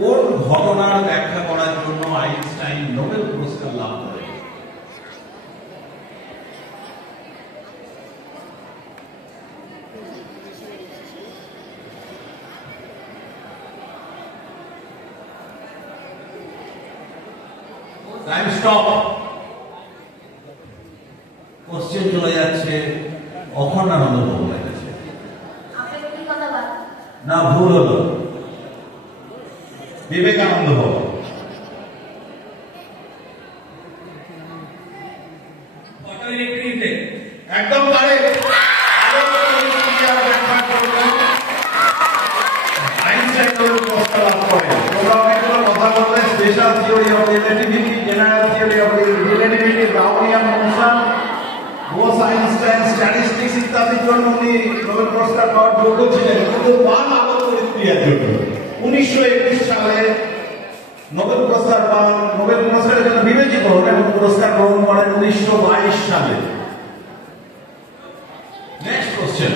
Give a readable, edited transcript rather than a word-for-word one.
কোন ঘটনার ব্যাখ্যা করার জন্য আইনস্টাইন নোবেল পুরস্কার লাভ করেন? Time stop. কোশ্চেন চলে যাচ্ছে অখণ্ডানন্দ ভৌমের কাছে। না, ভুল হলো, বিবেকানন্দ ভবন। একদম কারেক্ট। আইনস্টাইন নোবেল পুরস্কার লাভ করেন। তোমরা অনেকগুলো কথা বললে, special theory of relativity, general theory of relativity, Brownian motion, Bose Einstein statistics ইত্যাদির জন্য উনি নোবেল পুরস্কার পাওয়ার যোগ্য ছিলেন, কিন্তু বান আলোক প্রক্রিয়ার জন্য 1921 সালে নোবেল পুরস্কার পান। নোবেল পুরস্কারের জন্য বিবেচিত হন এবং পুরস্কার গ্রহণ করেন 1922 সালে। Next question.